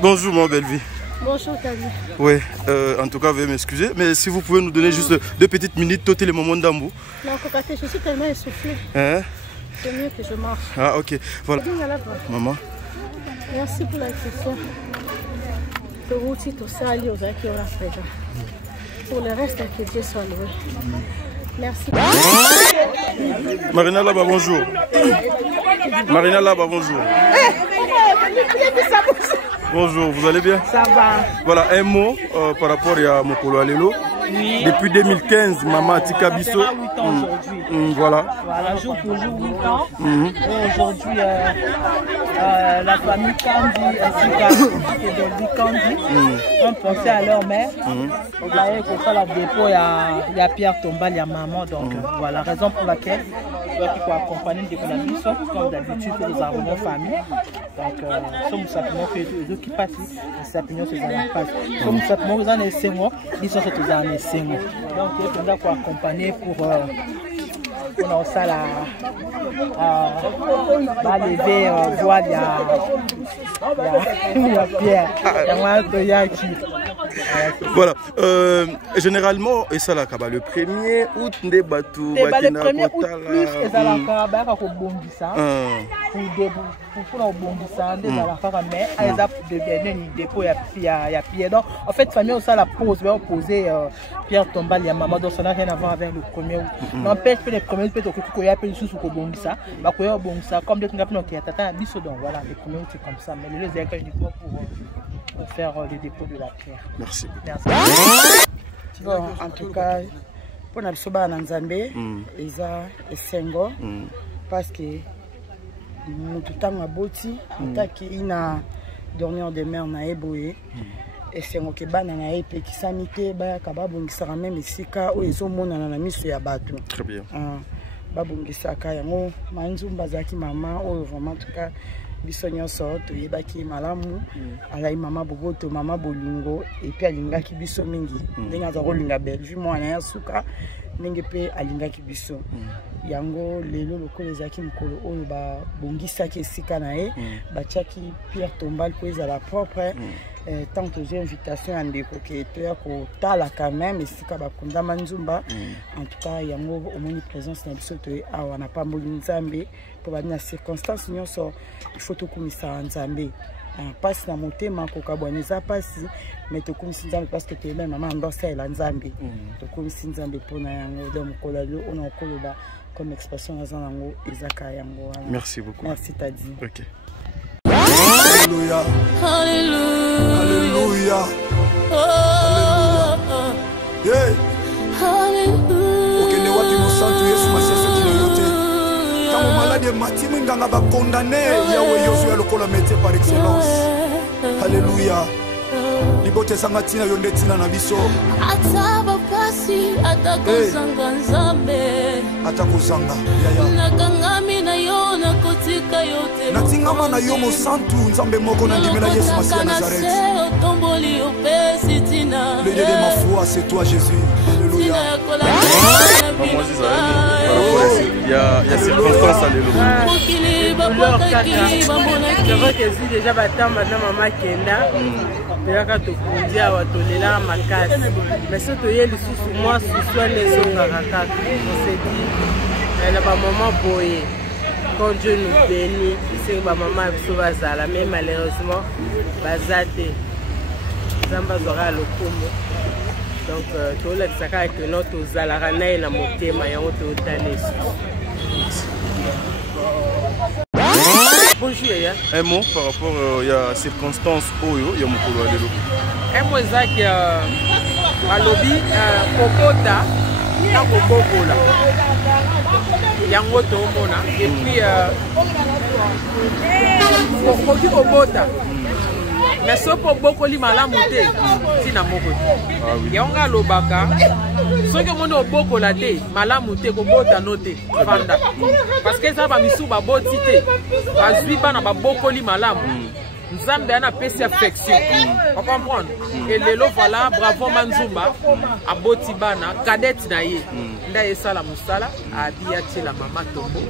Bonjour, ma belle vie. Bonjour, Tadi. Oui, en tout cas, veuillez m'excuser, mais si vous pouvez nous donner juste 2 petites minutes, toter les moments d'Ambou. Non, Kokate, je suis tellement essoufflée. Hein? C'est mieux que je marche. Ah, ok. Voilà. Maman. Merci pour la question. Pour le reste, que Dieu soit loué. Merci. Marina Laba, bonjour. Marina Laba, bonjour. Bonjour, vous allez bien? Ça va. Voilà, un mot par rapport à Mokolo Alelo. Oui. Depuis 2015, Maman Tika Bisso. 8 ans aujourd'hui. Voilà. Voilà, jour pour jour, 8 ans. Et aujourd'hui, la famille Kandi, ainsi que Kandi, ont pensé à leur mère. Vous voyez que ça, la dépôt, il y a Pierre Tombal, il y a maman. Donc voilà, raison pour laquelle il faut accompagner des Bisso, comme d'habitude, nous avons une famille. Donc, nous savons que les autres qui passent, nous savons que les passent. Nous savons que les autres qui passent, ils sont tous en essai. Donc, il faut accompagner pour ça la lever voile il y a Pierre voilà, généralement et ça là le 1er août ne batou le 1er août plus et ça la ba ko bongisa pour la bongisa de la fara mais eza de dépôt ya Pierre. Donc en fait famille ça la pose va poser Pierre Tombal ya maman, donc ça n'a rien à voir avec le 1er août. N'empêche que les premiers peut ko ya pe sous ko bongisa ba ko ya bongisa comme des ngapno qui tata biso, donc voilà le 1er août c'est comme ça, mais les écoles uniquement pour faire le dépôt de la pierre. Merci. Merci. Bon, en tout cas, pour nous soba na Nzambe, eza esengo parce que nous tout temps aboti, taki ina dernière de mer na eboye. Esengo ke bana na epe ki sanité ba ka babongisa même esika o ezomona na miso ya bato. Très bien. Babongisa ka yango manzumba zaki mama o vraiment en tout cas biso nyonso toyebaki malamu alai mama boboto mama bolingo et puis alingaki biso mingi ndenge azakolinga belvi mwana ya suka ndenge pe alingaki biso yango lelo lokolo ezaki mokolo oyo babongisaki esika na ye batiaki Pierre Tombal po ezala propre tant que j'ai invitation à ndeko ke toya kotala quand même esika bakundama nzumba en tout cas yango omoni présence na biso toye awa na pamboli Nzambe po bana circonstance nyonso il faut tokumisa Nzambe passe na motema kokabwaneza passe mais tokumisa Nzambe parce que te même maman ndosa ela Nzambe tokumisa Nzambe pona yango donc kolalo on koloba comme expression na zanango ezaka yango. Merci beaucoup. Merci Tadi. OK. Alléluia. Alléluia. Alléluia. Hey. Alléluia. Okene wati musantu Yesu masese kiloyote. Kama malade matimu nganga ba condamné yawe yosu ya lokola métier par excellence. Alléluia. Libote sangatina yonde tina na biso. Ataba pasi atakozanga Nzambe. Atakozanga. Yaya. Nakangami na yo na kotika yote. Natingama na yo mo santu Nzambe moko na ndimela Yesu Masia Nazareth. Le Dieu de ma foi, c'est toi Jésus. Alléluia. Il y a circonstances à l'élo. Je vois que si déjà maintenant maman Kenda déjà quand tu conduis à Watolela Makasi mais si tu es sous moi sous soi les autres on s'est dit elle a pas maman boyé quand Dieu nous bénit c'est ma maman sauva ça mais malheureusement bazate Zamba zora lokomo donc tout le saka que notre zalarana et la motema ya ototale. Bonjour. Un mot par rapport à circonstances oyo ya mokolo alelo. Un mot ezaki alobi kokota na kobokola yango tomona et puis kokoki kobota mais so po bokoli malamu te tina moko yango alobaka soki omondi obokola te malamu te kobota no te vanda parce que eza bamisu baboti te bazwi bana babokoli malamu Nzambe ana pesi affection on comprendre et lelo voilà bravo Manzumba aboti bana cadette na ye nda esala musala abia ti la mama tombo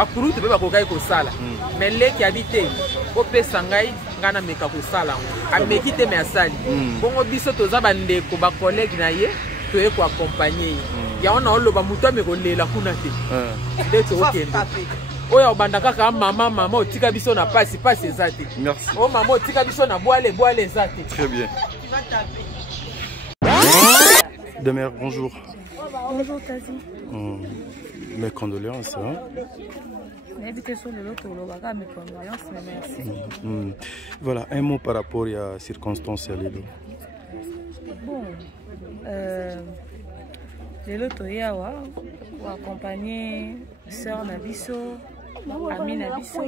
bakulu te ba ko kai ko sala mais leki habité o pesa ngai ngana meka ko sala ameki te me asali bongo biso toza bande ko ba collègue na ye to e ko accompagner ya ona oloba mutu ameko lela kuna te de to okende oya obanda kaka mama otika biso na pasi ezate merci o mama otika biso na boile ezate très bien. Demer, bonjour. Bonjour Tazi. Mes condoléances. Hein? Merci. Voilà, un mot par rapport à la circonstance à Lelo. Bon, Lelo Toyawa, ou accompagner Sœur Nabiso, Ami Nabiso,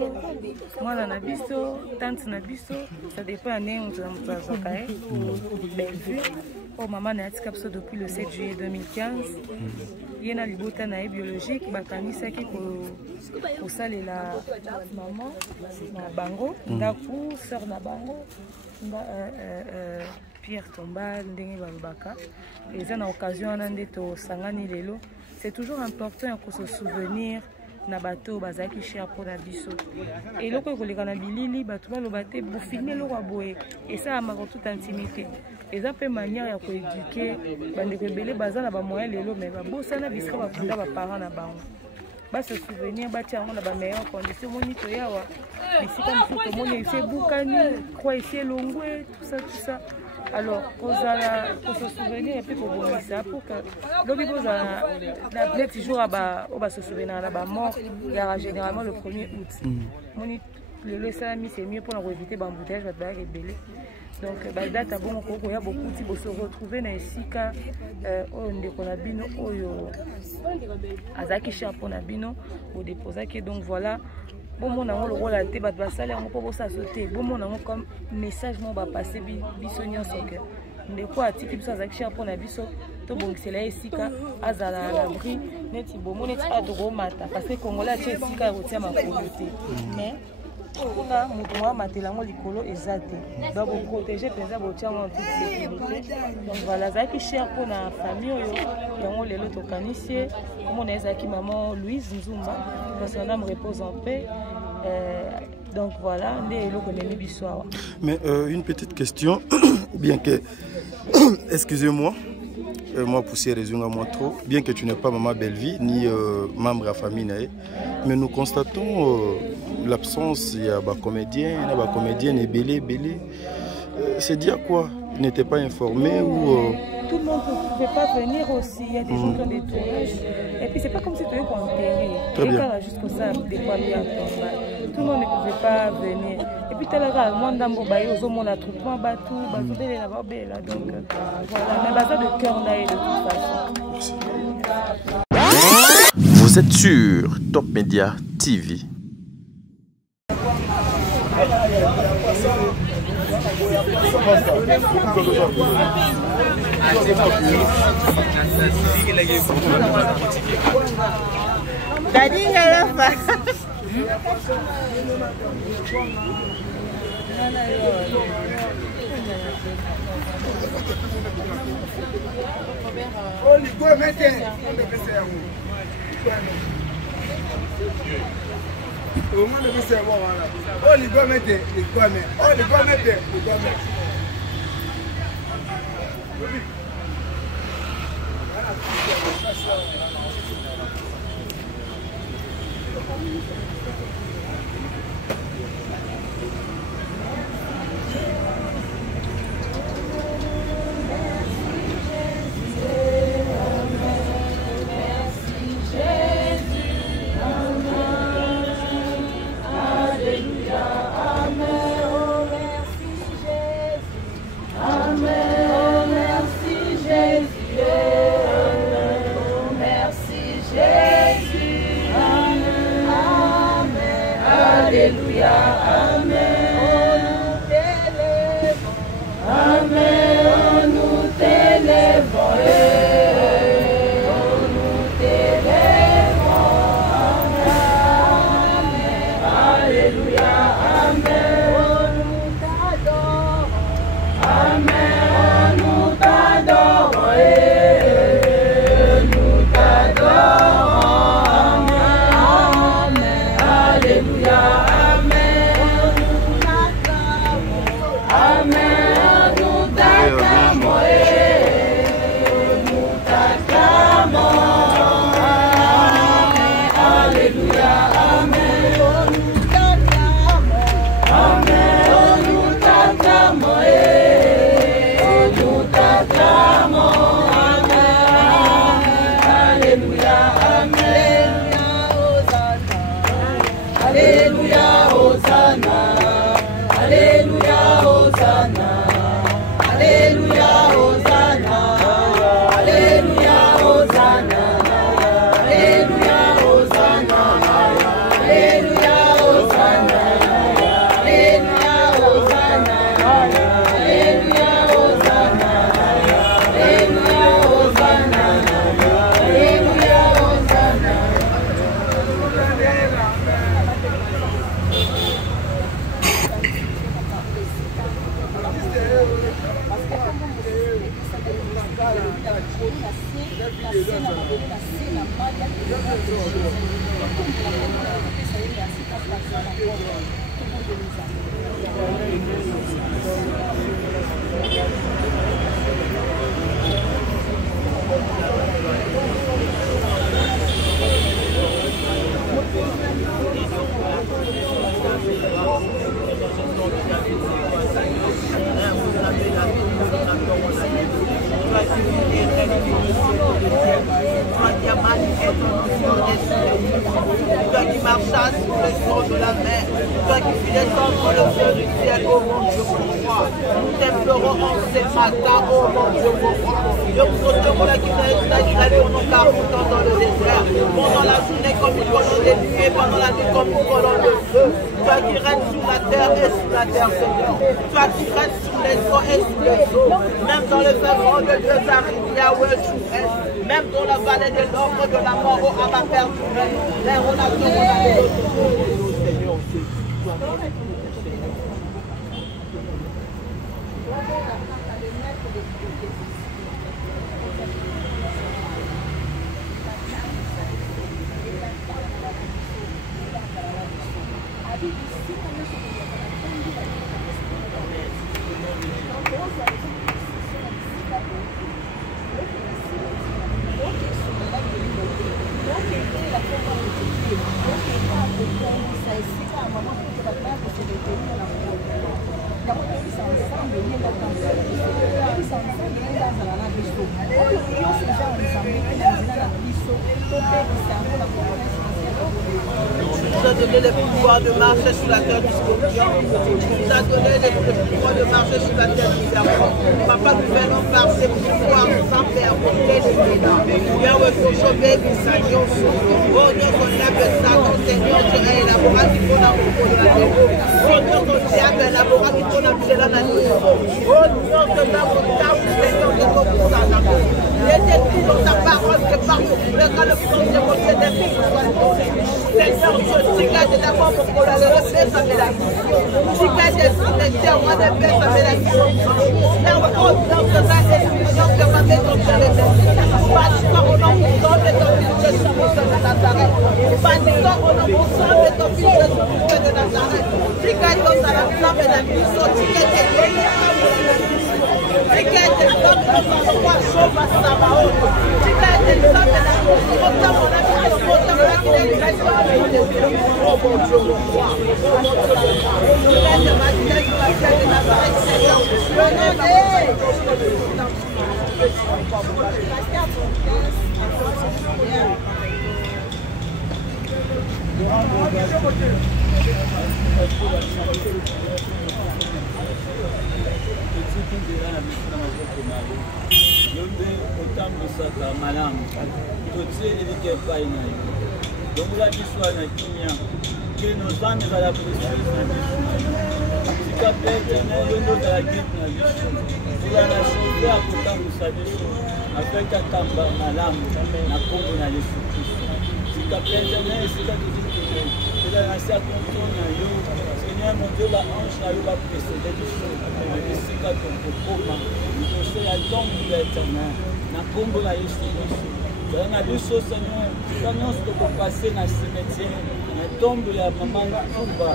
moi Nabiso, Tante Nabiso, ça dépend de Bellevue. Oh, maman n'a été capsule depuis le 7 juillet 2015. Il y a une botanique biologique, qui pour ça, la maman, na Bango, Ndaku, sœur na Bango, Pierre Tomba, Ndenge Balubaka. Et ça, on a l'occasion de Sangani Lelo. C'est toujours important pour se souvenir na bateau bazaki cher pour la biso et loko ko leka na bilili bato ba lobate bu filmer loko boye et ça amako toute intimité et ça peut manière ya ko éduquer bande ko belé bazana ba moyen lelo mais ba bosana biska ba kunda ba parents na bango ba se souvenir ba tia ngona ba meilleure condition monito yawa bisika mfuko moni c'est bukani quoi ici longwe tout ça alors pour se souvenir et puis pour voir ça pour que donc la petit jour on va se souvenir là bas mort il y aura généralement le 1er août moni le salami c'est mieux pour éviter l'embouteillage va être belé donc bah date bon il y a beaucoup de se retrouver dans esika on ndeko na bino oyo azaki cher pour na bino au déposer que donc voilà bon mon amour le rôle te bat basale on peut ça sauter bon mon amour comme message mon va passer biso nyonso que ndeko atiki biso azaki cher pour na biso to bongisela esika azala à l'abri neti bomo neti adoro mata parce que congolais tche esika rotia makolo te mais kuna mutu mwa matela ngo likolo ezate ba bo protéger penza bo tia en toute sécurité donc voilà zaki cher pour na famille oyo yango lelo to kanisie comme on ezaki maman Louise Nzumba que son âme repose en paix donc voilà ndé eloko nemi biso awa. Mais une petite question bien que excusez-moi moi pousser raison à moi trop bien que tu n'es pas maman Bellevue ni membre de la famille nae mais nous constatons l'absence il y a des comédiens et belé c'est dire quoi ils n'étaient pas informés ou tout le monde ne pouvait pas venir aussi il y a des gens qui ont des tournages et puis c'est pas comme si tu es enterré très bien juste comme ça des fois tout le monde ne pouvait pas venir et puis tel là moi ndambo baye aux hommes on a traitement batou belle là-bas belle donc voilà mais bazar de cœur là de toute façon. Vous êtes sur Top Media TV. ciel, oh mon Dieu, mon roi. Nous t'implorons en ce matin, oh mon Dieu, mon roi. Dieu, pour la qui t'a pendant 40 ans dans le désert, pendant la journée comme une colonne de nuit, pendant la nuit comme une colonne de feu. Toi qui règnes sur la terre et sur la terre, Seigneur. Toi qui règnes sur les eaux et sur les eaux. Même dans le fin fond de Dieu, Yahweh, tu restes. Même dans la vallée de l'ombre de la mort, oh Abba Père, tu restes. Les relations, on a les autres. Seigneur, tu nous as donné le pouvoir de marcher sur la terre du scorpion. Tu nous as donné le pouvoir de marcher sur la terre du serpent. Papa, nous venons par ces pouvoirs sans faire porter les ménages. Viens reconnaître les Seigneur. Oh Dieu, qu'on lève ça, ton Seigneur, tu es la bras qui faut dans le fond de la terre. Oh Dieu, ton diable est la bras qui faut dans le la nuit. Oh Dieu, que dans mon table, Seigneur, que comme ça, il est écrit dans ta parole que par le cas le front de mon Dieu des filles soit tombé. Seigneur, je t'ai d'abord pour qu'on la refait sa médaille. Tu gagnes des cimetières, moi des paix, sa médaille. Mais on compte dans ce cas et l'union que ma maison se révèle. Bâtissant au nom puissant de ton fils Jésus-Christ de Nazareth. Bâtissant au nom puissant de ton fils Jésus-Christ de Nazareth. Tu gagnes dans la flamme et la mission, tu gagnes des pays. Tu gagnes des hommes dans sa foi, chauve à Sabaoth. Tu gagnes des hommes et la mission, autant mon ami, autant mon ami, oh mon Dieu, mon roi, oh mon Dieu, mon roi. Je lève de ma tête sur la terre de Nazareth, Seigneur. Je lève ma tête sur la Yombe otambusaka malamu totie elike epai na yo longola biso na kimia ke nozambe ezala précieuse na biso tika mpe eternel yo nde ozala guide na biso ozala na change ya kotambusa biso afin atamba malamu na kombo na yesu kristo tika mpe eternel esika tozikende ezala na se ya konton na yo Seigneur mon Dieu baange na yo baprécéde biso na esika tokokoma liboso ya ntongo ya éternel na kombo na yesu kristo zala na biso Seigneur ta nyonso tokopase na cimetière na ntombo ya mama ntumba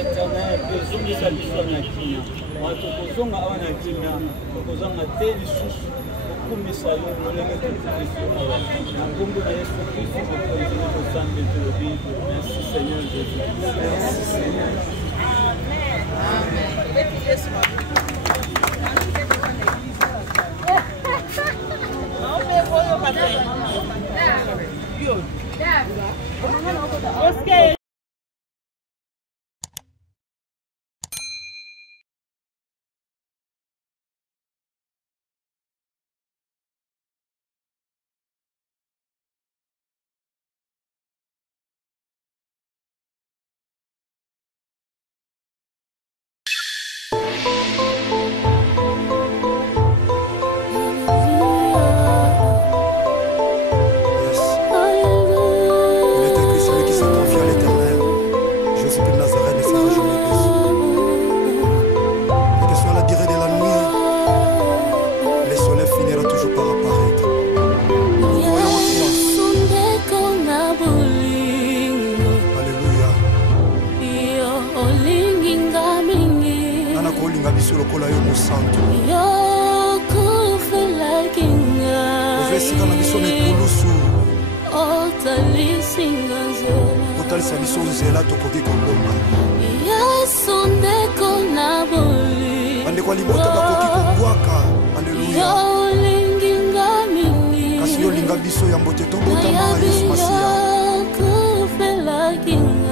éternel mpe ezongisa biso na kimia wana tokozonga awa na kimia tokozonga te lisusu okumisa yo molenge tokukiso awa na kombo na yesu kristo mokonzi na kosambe tolobi merci Seigneur Jésus. Merci Seigneur. Oscar.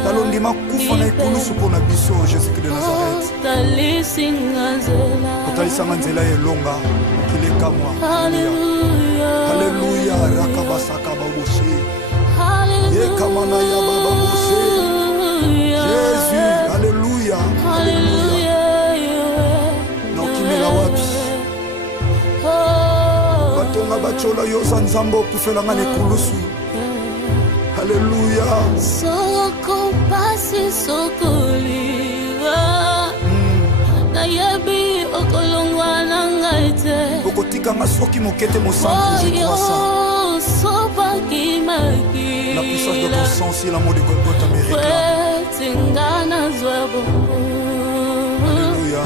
balondima kufa na ekulusu mpona biso Jésus-Christ de Nazareth otalisanga nzela elonga mokili ekamwa Alléluia rakabasaka baboshe yekamana ya baba boshe Jésus Alléluia Alléluia na okimela wapi batonga bachola yoza nzambe okufelanga na ekulusu Alléluia. Soko pasi soko liwa. Na yebi okolongwa na ngaite. Okotika masoki mokete mosantu je crois ça. Sopa kimaki. La puissance de ton sang c'est l'amour de Golgotha me réclame. Tingana zwabo. Alléluia.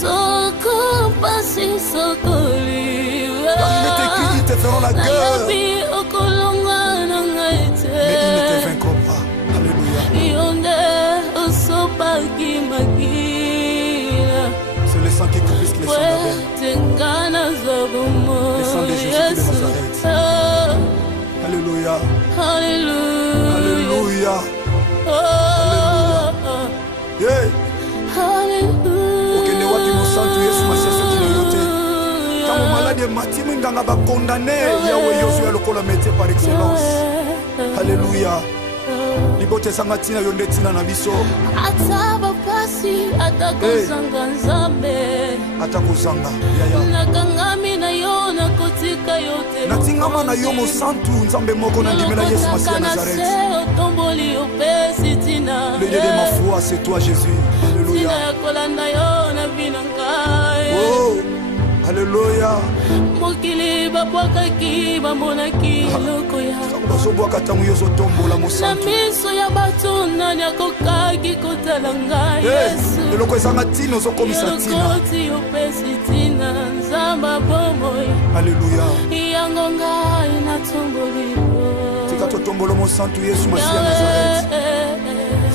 Soko pasi soko liwa. Car il est écrit, ils te feront la guerre. Na yebi okolongwa na ngaite. Mais ils ne te vaincront pas. Alléluia. C'est le sang qui coupe que le sang d'Abel. Le sang de Jésus de Nazareth. Alléluia. Alléluia. Alléluia. Yeah. Okende wapi mosantu Yesu masiaso kino yote. Tango malade matimi nganga ba condamné Yahweh Yoshua lokola métier par excellence. Alléluia. Libote sanga tina yonde tina na biso. Ataba pasi atakozanga nzambe. Atakozanga. Yaya. Nakangami na yo na kotika yote. Natingama na yo mosantu nzambe moko na ndimela Yesu Masiya Nazareth. Otomboli opesi tina. Le Dieu de ma foi c'est toi Jésus. Alléluia. Tina yakolanda yo na binangai. Oh. Alléluia. Mokili babwakaki bamonaki loko ya. Bazobwaka tango yo zotombola mosantu. Na miso ya bato nani akokaki kotala ngai Yesu. Eloko ezanga tina ozokomisa tina. Elokoti opesi tina nzamba bomoi. Alléluia. Yango ngai natomboli yo. Tika totombolo mosantu Yesu Masiya Nazareth.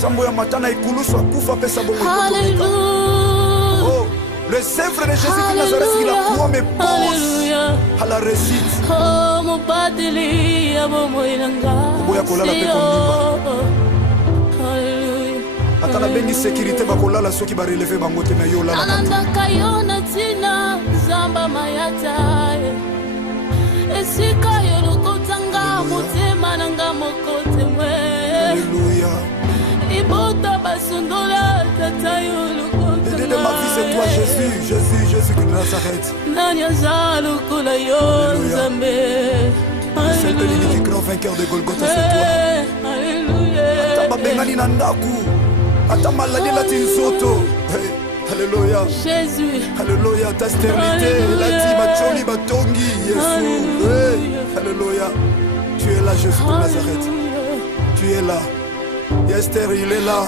Sambo ya matana ikulusu akufa pesa bomoi kotomika. Oh. Le Sèvre de Jésus de Nazareth, il a croix mes pose à la réussite. Oboya kolala pe kondimba. Atala bengi sécurité bakolala soki ba relever bango te na yo la. Anandaka yo na tina zamba mayata. Esika yo lokotanga motema nanga mokote mwe. Alléluia. Ibota basundola tata yo. De ma vie c'est toi Jésus, Jésus, Jésus de Nazareth. Alléluia. C'est le qui grand vainqueur de Golgotha, c'est toi. Alléluia. Atamba bengani na ndaku. Atamba la la tinsoto. Alléluia. Jésus. Alléluia, ta stérilité, la tiba choli batongi Jésus. Alléluia. Tu es là Jésus de Nazareth. Tu es là. Esther, il est là.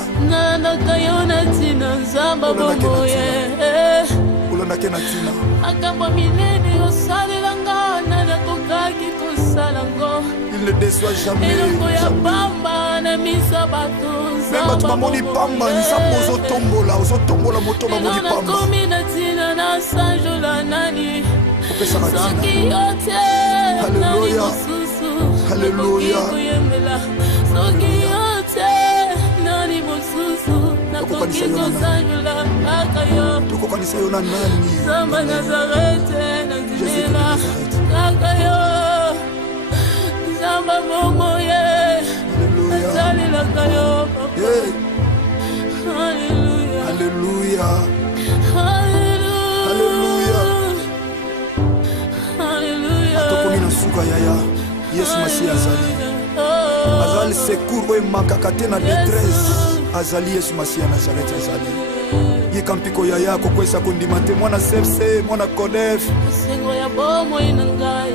Il ne déçoit jamais. Même tu m'as moni pamba, nous sommes aux otombola moto moni pamba. Alléluia. Alléluia. Tukokanisa yo na nani? Zamba Nazareth na Nazareth. Kakayo. Zamba momoye. Alléluia. Zalilakayo. Alléluia. Alléluia. Alléluia. Alléluia. Atokomina suka yaya. Yesu Masiya azali. Azali secours oyo makaka te na détresse. Azali Yesu Masiya Nazareth azali. Yikampiko yaya kokwesa kondima te mwana sepse mwana kodef.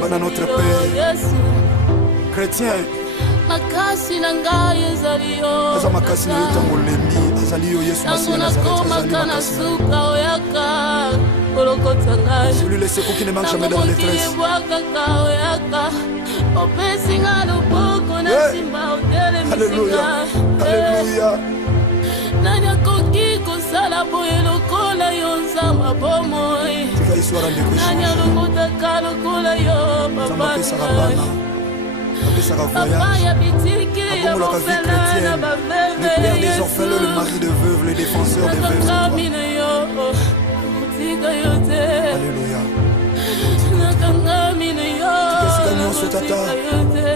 Bana notre Père. Chrétien. Makasi na ngai ezali yo. Aza makasi na yo tango lembi. Azali yo Yesu Masiya Nazareth azali makasi. Celui le secours qui ne manque jamais dans la détresse. Alléluia. Alléluia. Tika histoire de Christ. apesaka voyage abongolaka vie chrétienne, le père des orphelins, le mari de veuve, le défenseur des veuves, c'est toi. Alléluia. Tikesika nyonso tata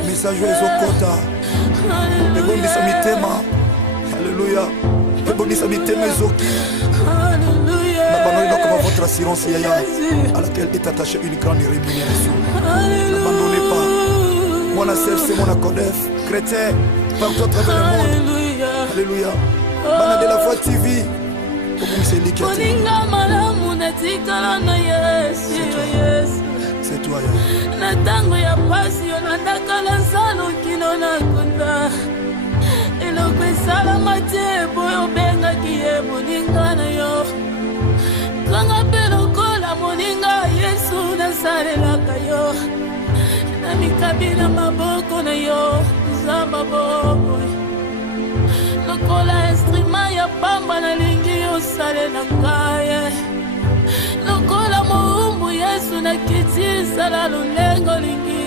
message oyo ezokota ebongisa mitema. Alléluia. Ebongisa mitema ezoki n'abandonnez pas votre assurance yaya à laquelle est attachée une grande rémunération. N'abandonnez pas. Mon CFC, mon Codef, chrétien, partout à travers le monde. Alléluia. Bana de la Voix TV. C'est toi, Natango ya pasi yo nadakala salo kino nakunda eloko esalama te boyo bengaki ye moninga na yo kanga mpe lokola moninga Yesu nasalelaka yo na mikabi na maboko na yo zamba bobo lokola instrument ya pamba nalingi yosalela ngai lokola moumbu Yesu nakiti sala lulengo lingi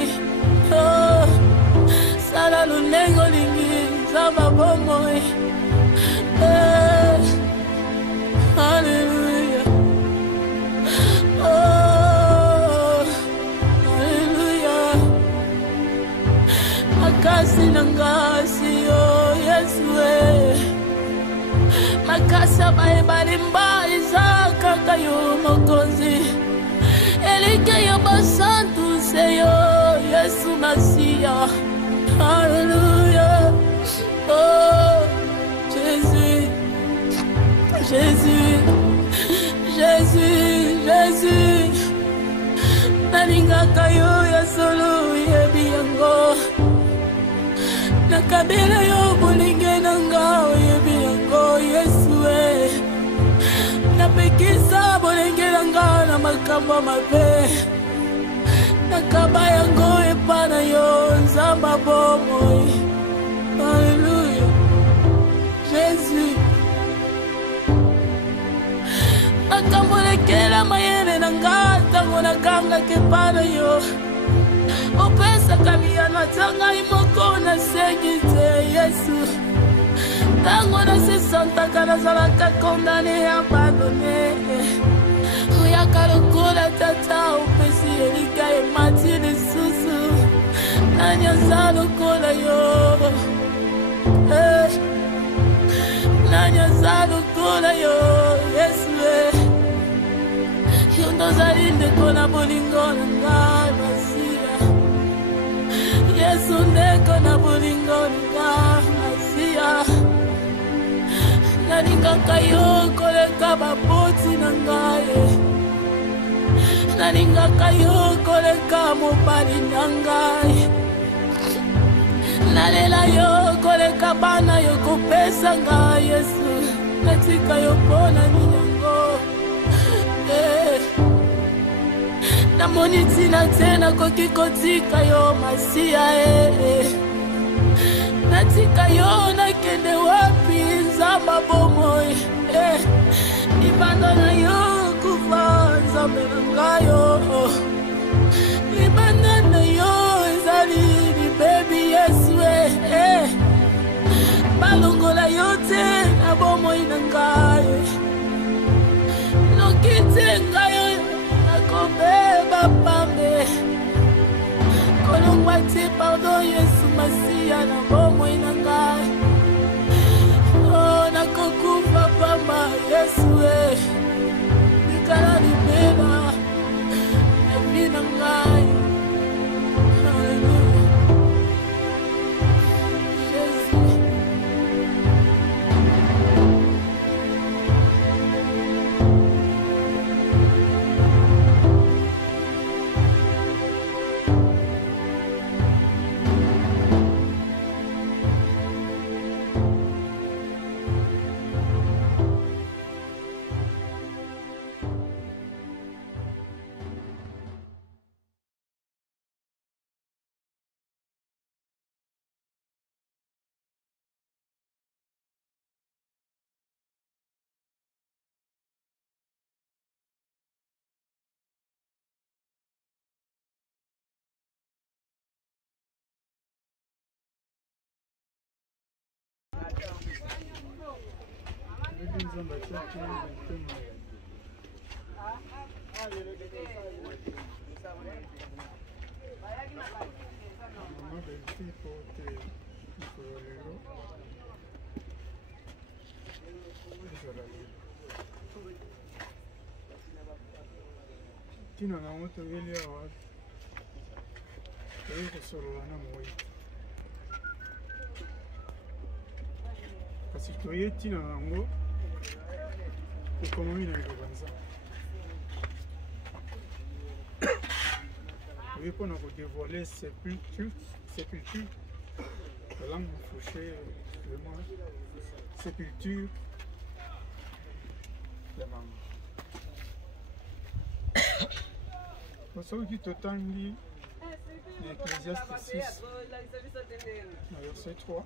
sala lulengo lingi zamba bongo Hallelujah. Oh, hallelujah. Makasi nangasi oh Yesu makasa balimba izaka kayo mokozi elike yo basantu seyo Yesu Masia. Hallelujah. Oh Jésus, Jésus, Jésus, Jésus. Nalingaka yo ya solo yebi yango nakabela yo bolinge nanga yebi yango Yesu napekisa bolinge nanga na makambo mabe nakaba yango epana yo nzamba bomo. Alléluia. Jésus akambolekela mayele nanga tango nakanga kepana yo opesa kamiyano atanga imoko na segite Yesu tango na sesantaka nazalaka kondane abandone oyaka lokola tata opesi elika emati lisusu nani aza lokola yo nani aza lokola yo Yesu yo ndozali ndeko na bolingo na ngai Masia Yesu ndeko na bolingo na ngai Masia nalingaka yo koleka bapoti na ngai nalingaka yo koleka mobali na ngai nalela yo koleka bana yo kopesa ngai Yesu natika yo mpona minyango namoni ntina te nakoki kotika yo Masia natika yo nakende wapi nzamba bomoi libanda na yo kufa nzambe na ngai yo libanda na yo ezali libebi Yesu balongola yo te na bomoi na ngai noki te ngai nakobeba pambe kolongwa te pardon Yesu Masia na bomoi na ngai nakokufa pamba Yesu likala libela ebi na ngai. Hallelujah. Jésus. Tina na moto vile awa. Eyo kosolola na moyi. Kasi toye tina nango ekonomi na ekobanza. Toye mpona kodévoiler sépulture, la langue fauchée, vraiment sépulture ya mama. Soki totangi na Ecclésiaste 6 na verset 3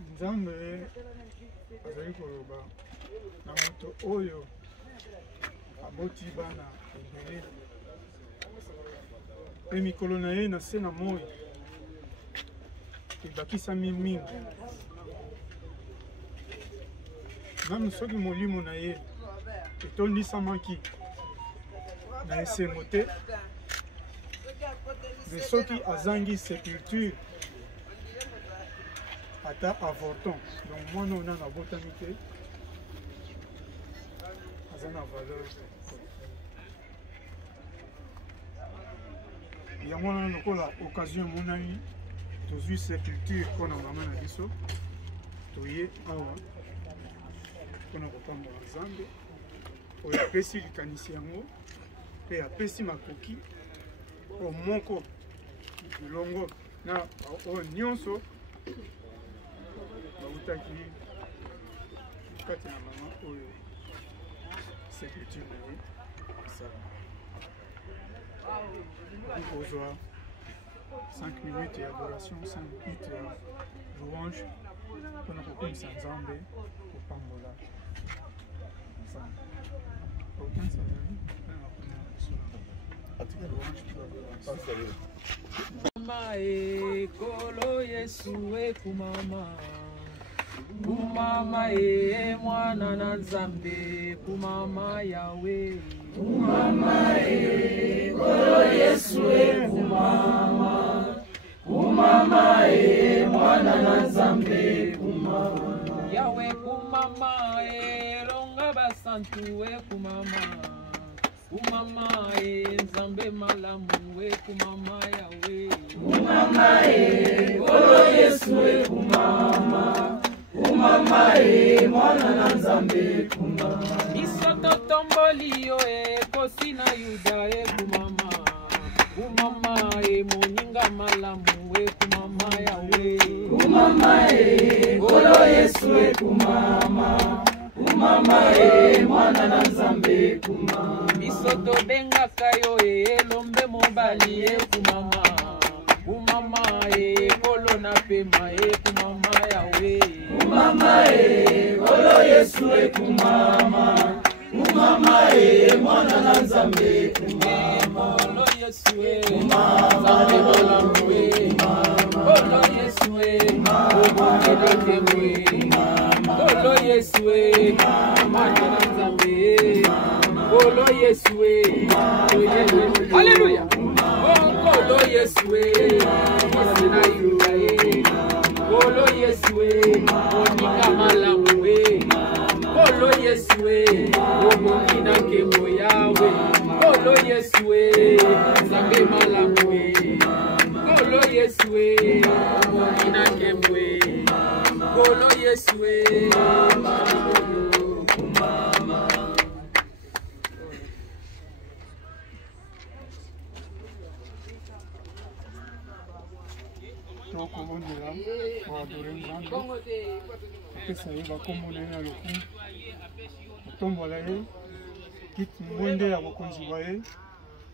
Nzambe azali koloba na moto oyo aboti bana ebele mpe mikolo na ye na se na moi ebakisami mingi. Nanu soki molimo na ye etondisamaki na esengo te, de soki azangi sépulture ata avorton, donc mwana oyo nanga abotami te aza na valeur. Yango wana lokola occasion emonani tozwi sépulture mpona mama na biso, toye awa mpona kopambola Nzambe oyo apesi likanisi yango mpe apesi makoki oyo moko elongo na oyo nyonso bautaki kati na mama oyo sépulture na ye esalama. Kozwa 5 minutes ya adoration, 5 minutes ya louange mpona kokomisa Nzambe kopambola Nzambe. Mama ekolo Yesu ekumama, kumama mwana na Nzambe, kumama Yawe. Kumama ekolo Yesu ekumama, kumama mwana na Nzambe, kumama Yawe. Kumama longa basantu ekumama, kumama Nzambe malamu ekumama Yawe. Kumama ekolo Yesu ekumama, kumama mwana na Nzambe, kumama biso totomboli yo ekosi na Yuda ekumama, kumama moninga malamu ekumama Yawe. Kumama ekolo Yesu ekumama, kumama mwana na Nzambe, kumama biso tobengaka yo elombe mobali ekumama, kumama ekolo na pema ekumama Yawe. Kumama ekolo Yesu ekumama, kumama mwana na Nzambe, kumama ekolo Yesu ekumama, Nzambe malamu ekolo Yesu Kolo Yesu mwana na Nzambe, Kolo Yesu Hallelujah. Kolo Yesu Yesu na Yuda Kolo Yesu monika malamu Kolo Yesu omokina kemo Yawe. Kolo Yesu Nzambe malamu Kolo Yesu omokina kemo Kolo Yesu kumama. tokobondela oadore Nzambe apesa ye bakombo na ye na lokumu, otombola ye kiti mbonde ya bokonzi bwa ye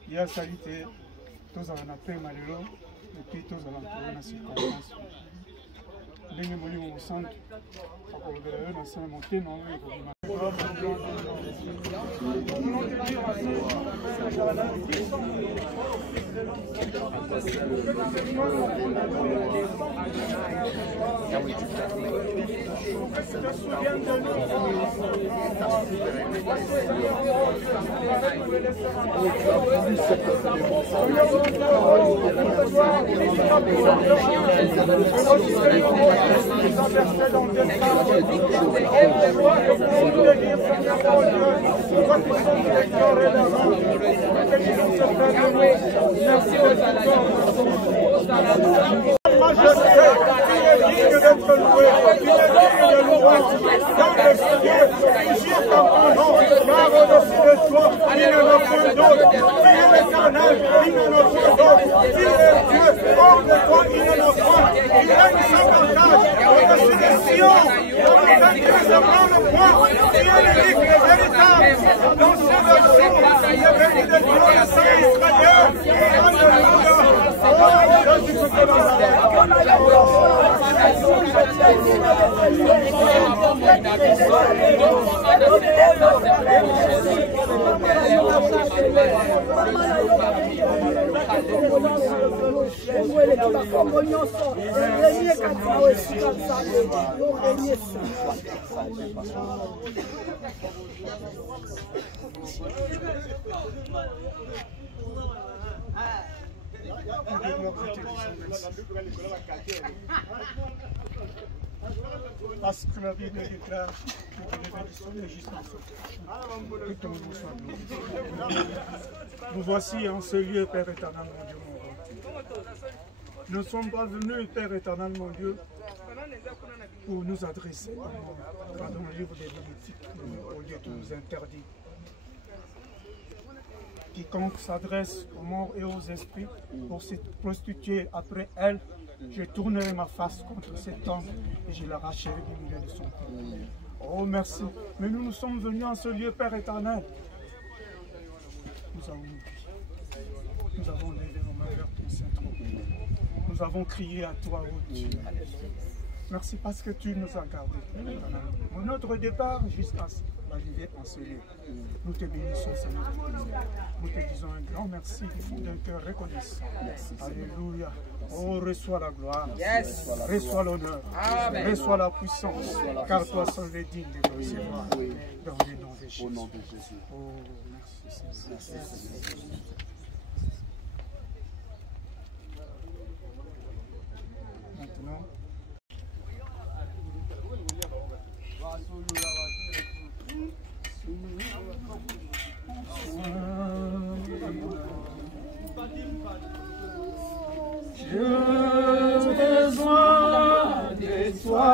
ye asali te tozala na pema lelo epuis tozala mpona na circonstance ndenge molimo mosantu Moi je sais qu'il est digne d'être loué, qu'il est digne de louange. Dans le ciel, toujours dans ton nom, car au-dessus de toi, il ne nous faut d'autre. Tu es l'éternel, il ne nous faut d'autre. Tu es Dieu, hors de toi, il ne nous faut. Il règne sans partage, au-dessus des cieux, dans le vainqueur de prendre le poids. Tu es l'unique, le véritable. Dans ce verset, il est béni de Dieu, le Saint Israël. Alléluia. Parce que la Bible déclare que les bénédictions l'existence. Que ton nom soit glorifié. Nous voici en ce lieu, Père éternel, mon Dieu, mon roi. Nous ne sommes pas venus, Père éternel, mon Dieu, pour nous adresser dans le livre des Lévitiques, au lieu de nous interdire. Quiconque s'adresse aux morts et aux esprits pour se prostituer après elle, je tournerai ma face contre cet homme et je l'arracherai du milieu de son peuple. Oh merci, mais nous sommes venus en ce lieu, Père éternel. Nous avons oublié. Nous avons levé nos mains vers ton Saint-Trône. Nous avons crié à toi, ô Dieu. Merci parce que tu nous as gardés. De notre départ jusqu'à l'arrivée en ce lieu. Nous te bénissons, Seigneur. Nous te disons un grand merci du fond d'un cœur reconnaissant. Alléluia. Oh, reçois la gloire. Reçois l'honneur. Reçois la puissance. Car toi seul es digne de nous recevoir. Dans le nom de Jésus. Oh, merci, Seigneur. Maintenant, j'ai besoin de toi.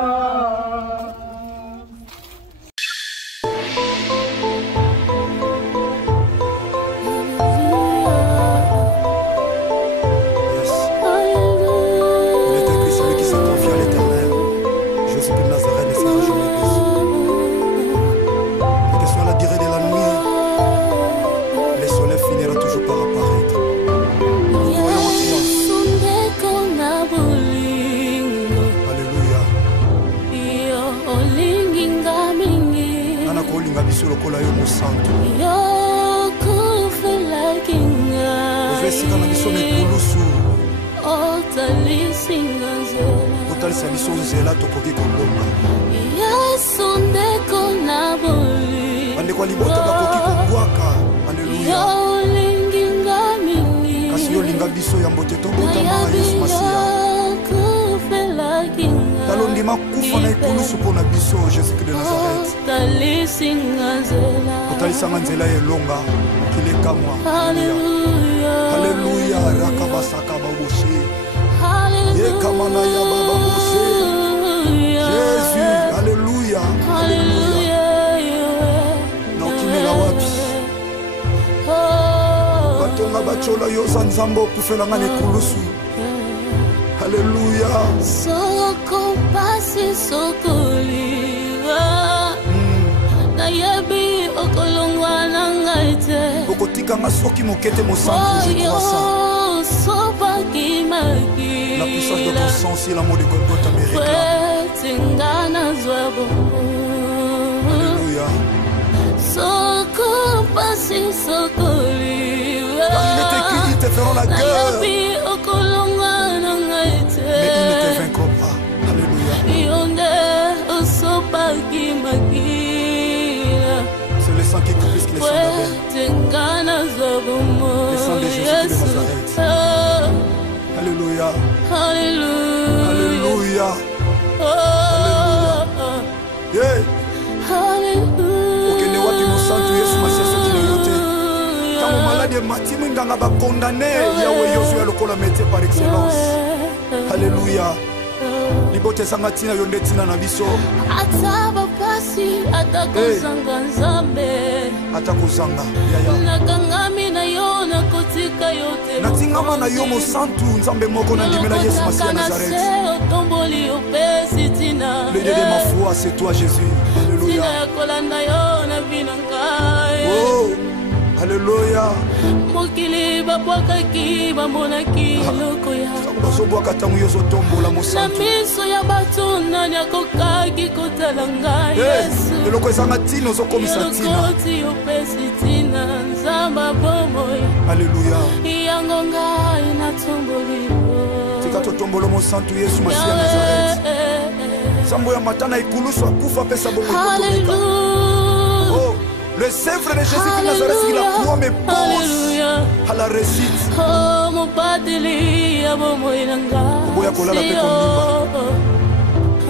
La puissance de ton sang, si l'amour de Golgotha me réclame. il est écrit, ils te feront la guerre. Mais ils ne te vaincront pas. Alléluia. C'est le sang qui est plus que le sang d'Abel. Le sang de Jésus de Nazareth. Alléluia. Alléluia. Alléluia. Yeah. Okende wapi mosantu Yesu masiasa kinoyote. Kama malade matimu nganga ba condamné yawe Yosu ya lokola métier par excellence. Alléluia. Libote sanga tina yonde tina na biso. Ataba pasi atakozanga nzambe. Atakozanga. Yaya. Nakangami na yo na kotika yote. Natingama na yo mosantu nzambe moko na ndimela Yesu masiasa Nazareth. Le Dieu de ma foi, c'est toi Jésus. Alléluia. Oh, alléluia. Alléluia. Totombolo mosantu Yesu masiya Nazareth. Sambo ya matana ikulusu akufa pesa bongo ikotomeka. Oh, le sèvre de Jésus de Nazareth qui la croix me pose à la réussite. Oh, mon pateli ya bomo inanga. Boya kolala pe kondimba.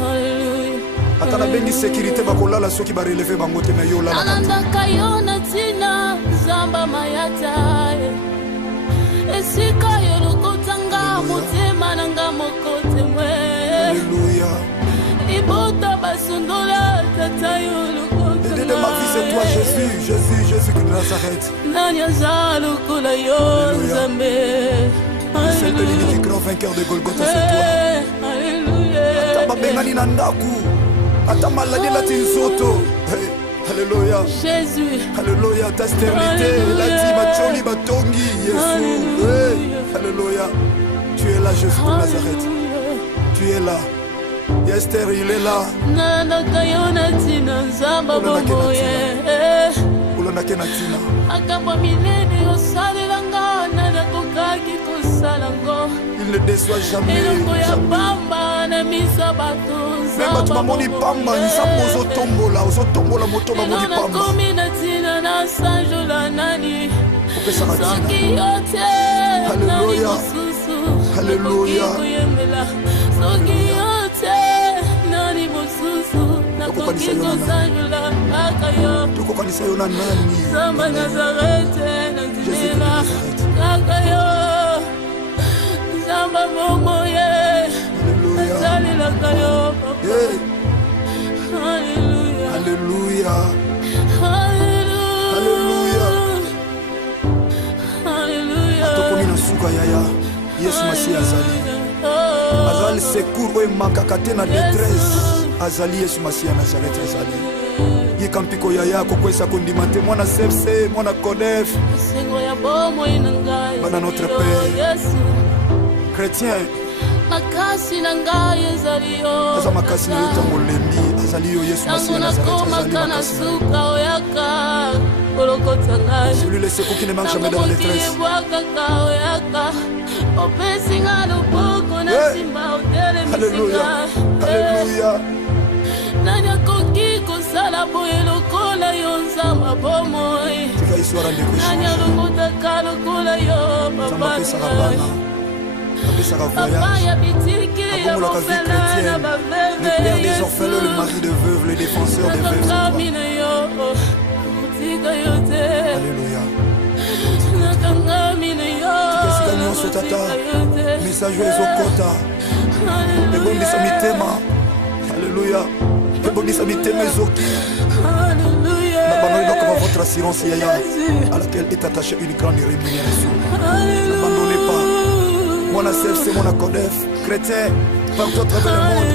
Alléluia. Atala bengi sécurité ba kolala soki ba relever bango te na yo la. Ananda kayona tina zamba mayata. Esika yo kotanga motema nanga mokote mwe. Alléluia. Ibota basundola tata yo lokota. De ma vie c'est toi Jésus, Jésus, Jésus de Nazareth. Nanya zalo kula yo nzambe. C'est le l'unique grand vainqueur de Golgotha, c'est toi. Alléluia. Ataba bengani na ndaku. Atama la de la tinsoto. Alléluia. Jésus. Alléluia. Ta stérilité. La tibacholi batongi. Jésus. Alléluia. Tu es là, Jésus de Nazareth. Tu es là. Esther, il est là. Nana kayona tina zamba bomoye. Ulona kenatina. Akamba mileni osalelanga nana kokaki kosalango. Il ne déçoit jamais. Elongo ya pamba na misa bato. Même tu m'as pamba, ni sambo ozotombola moto ba moni pamba. Komina tina na sanjola nani. Soki yote. Alléluia. Alléluia. Soki yote nani mosusu na kokiko sanjola akayo. Tukokanisa yo na nani? Samba Nazareth na zimela akayo. Samba momoye. Alléluia. Alléluia. Alléluia. Alléluia. Alléluia. Atokomina suka yaya. Yesu Masiya azali. Azali secours oyo makaka te na détresse. Azali Yesu Masiya Nazareth azali. Yikampiko yaya kokwesa kondima te mwana sepse mwana kodef. Bana notre Père. Chrétien. Makasi na ngai ezalio. Aza makasi na yo tango lembi. Azali yo Yesu Masiya Nazareth. Celui le secours qui ne manque jamais dans la détresse. Alléluia. Alléluia. Tika histoire de Christ. Sa voyage, abongo la vie chrétienne, le père des orphelins, le mari de veuves, le défenseur des veuves. Alléluia. Tikesika nyonso tata, message ezokota, ebondisa mitema. Alléluia. Ebondisa mitema ezoki. N'abandonnez donc votre assurance yaya, à laquelle est attachée une grande rémunération. N'abandonnez pas. Mon ACFC, mon ACODEF, chrétien, partout à travers le monde.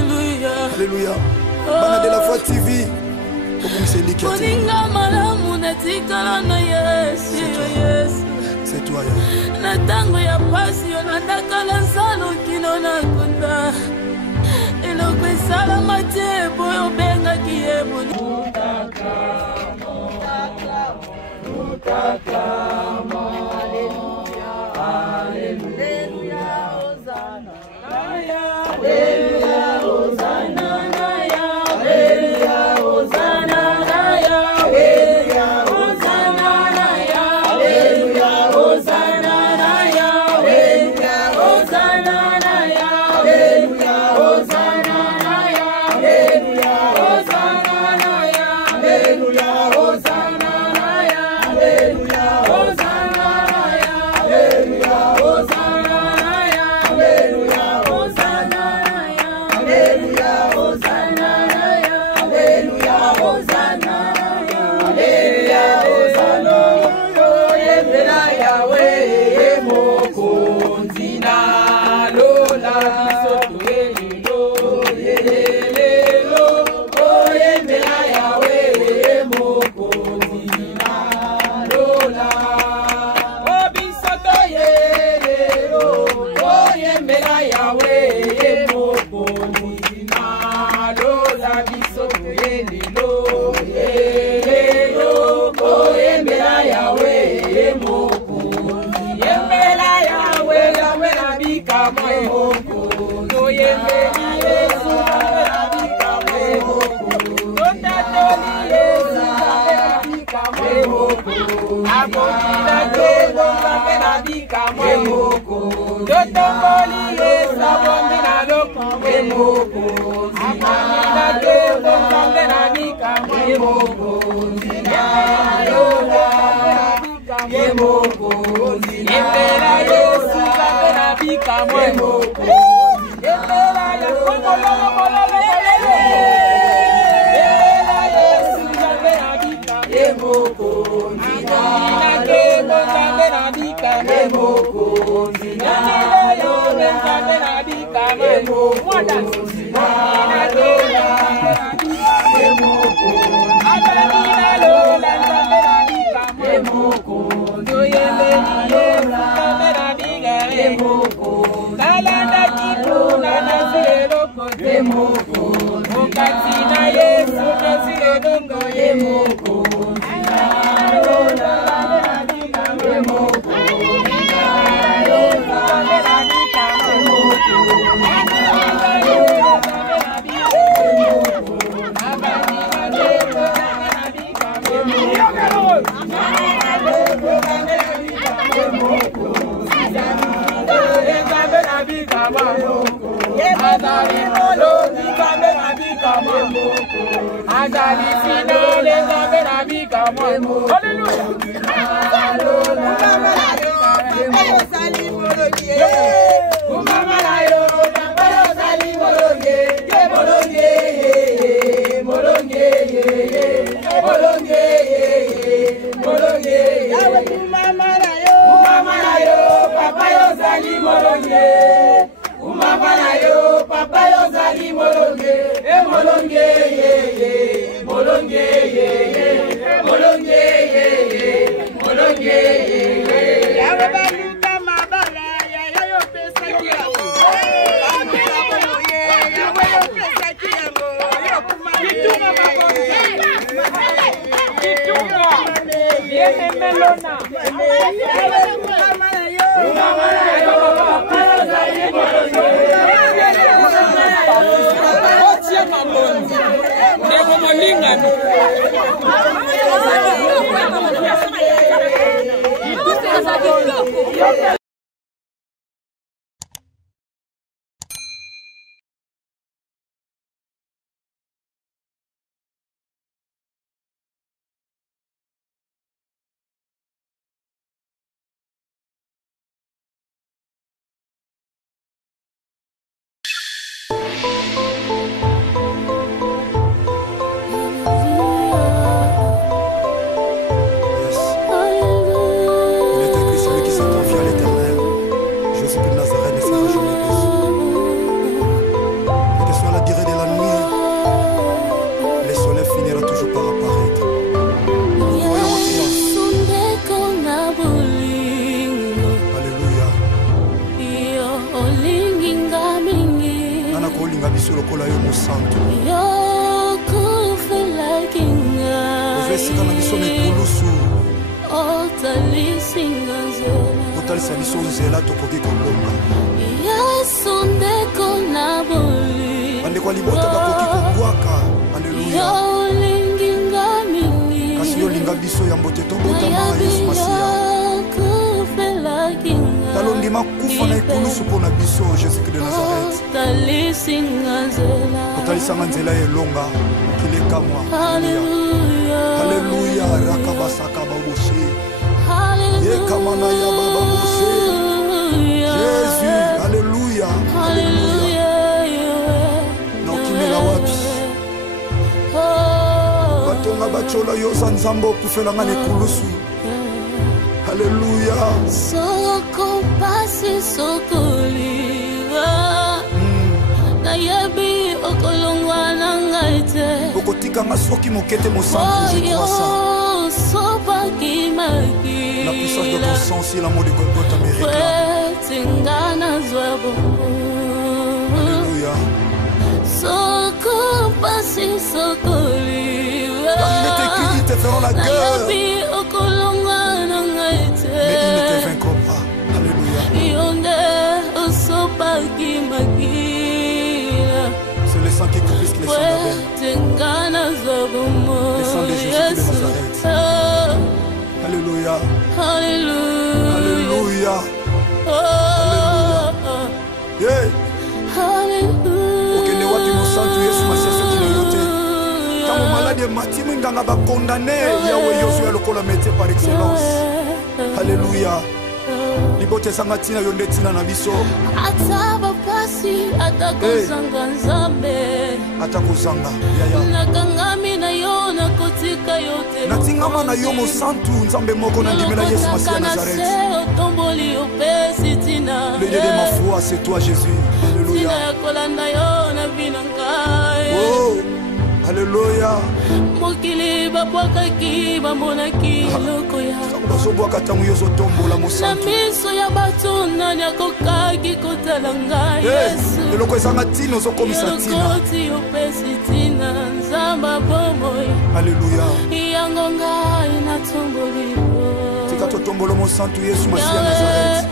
Alléluia. Bana de la foi TV. C'est toi. C'est toi. lelo lelo koyembela yawe mokonzi yembela yawe yambela bikamwe mokonzi oyembeli yesu yambela bikamwe mokonzi otatoli yesu yambela bikamwe mokonzi abondila tebo yambela bikamwe mokonzi otomboli yesu abondila lokamwe mokonzi abondila tebo yambela bikamwe mokonzi yalola bikamwe mokonzi yembela yesu yambela bikamwe mokonzi yembela yesu La puissance de ton sang, si l'amour de Golgotha me réclame. Alléluia. Soko pasi sokoli te feront la guerre. Mais ils ne te vaincront pas. Alléluia. C'est le sang qui coule plus que le sang d'Abel. Le sang de Jésus de Nazareth. Alléluia. Alléluia. Alléluia. Yeah. Okende wapi mosantu Yesu masiasa kinayote. Tango malade matimu nganga ba condamné yawe Yoshua lokola métier par excellence. Alléluia. Libote sangatina yonde tina na biso. Ataba pasi atakozanga nzambe. Atakozanga. Yaya. Nakangami na yo na kotika yote. Natingama na yo mosantu nzambe moko na ndimela Yesu masiasa Nazareth. Le Dieu de ma foi, c'est toi Jésus. Alléluia. Oh, alléluia. Mokili babwakaki bamonaki lokoya. Bazobwaka tango yo zotombola mosantu. Na miso ya bato nani akokaki kotala ngai Yesu. Eloko ezanga tina ozokomisa tina. Elokoti opesi tina nzamba bomoi. Alléluia. Yango ngai natomboli. Tika totombolo mosantu Yesu masiya Nazareth.